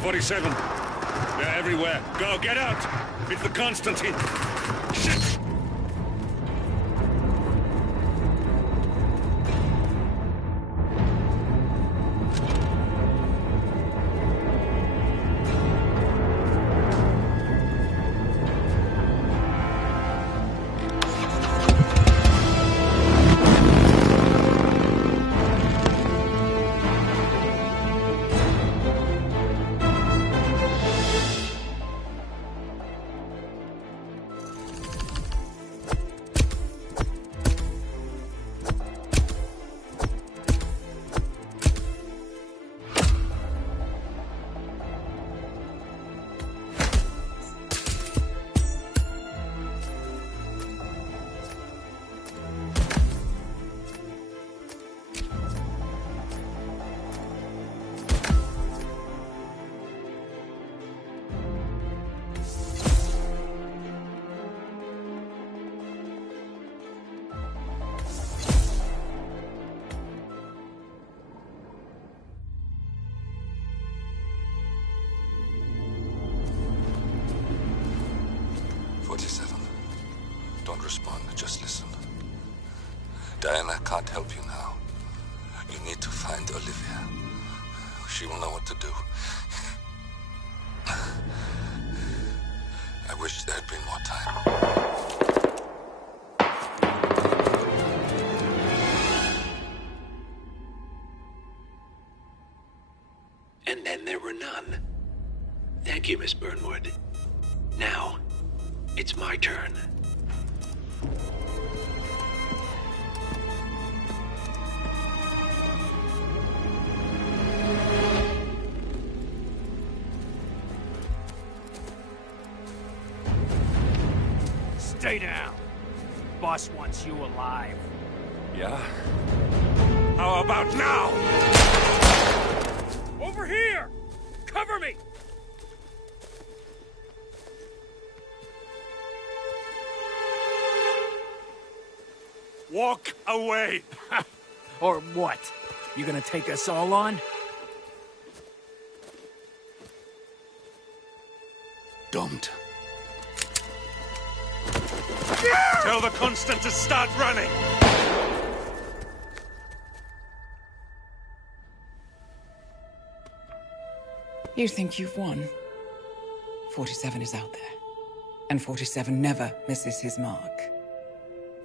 47. They're everywhere. Go, get out! It's the Constantine. Shit! Don't respond, just listen. Diana can't help you now. You need to find Olivia. She will know what to do. I wish there had been more time. And then there were none. Thank you, Miss Burnwood. Now, it's my turn. Stay down. Boss wants you alive. Yeah? How about now? Over here! Cover me! Walk away! Or what? You gonna take us all on? Don't. Tell the Constant to start running! You think you've won? 47 is out there. And 47 never misses his mark.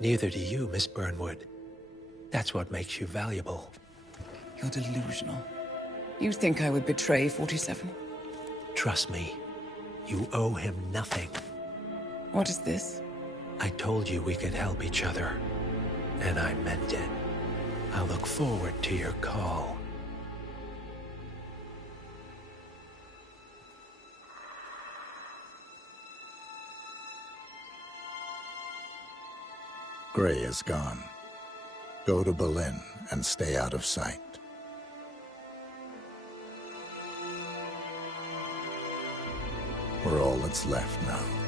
Neither do you, Miss Burnwood. That's what makes you valuable. You're delusional. You think I would betray 47? Trust me, you owe him nothing. What is this? I told you we could help each other, and I meant it. I'll look forward to your call. Gray is gone. Go to Berlin and stay out of sight. We're all that's left now.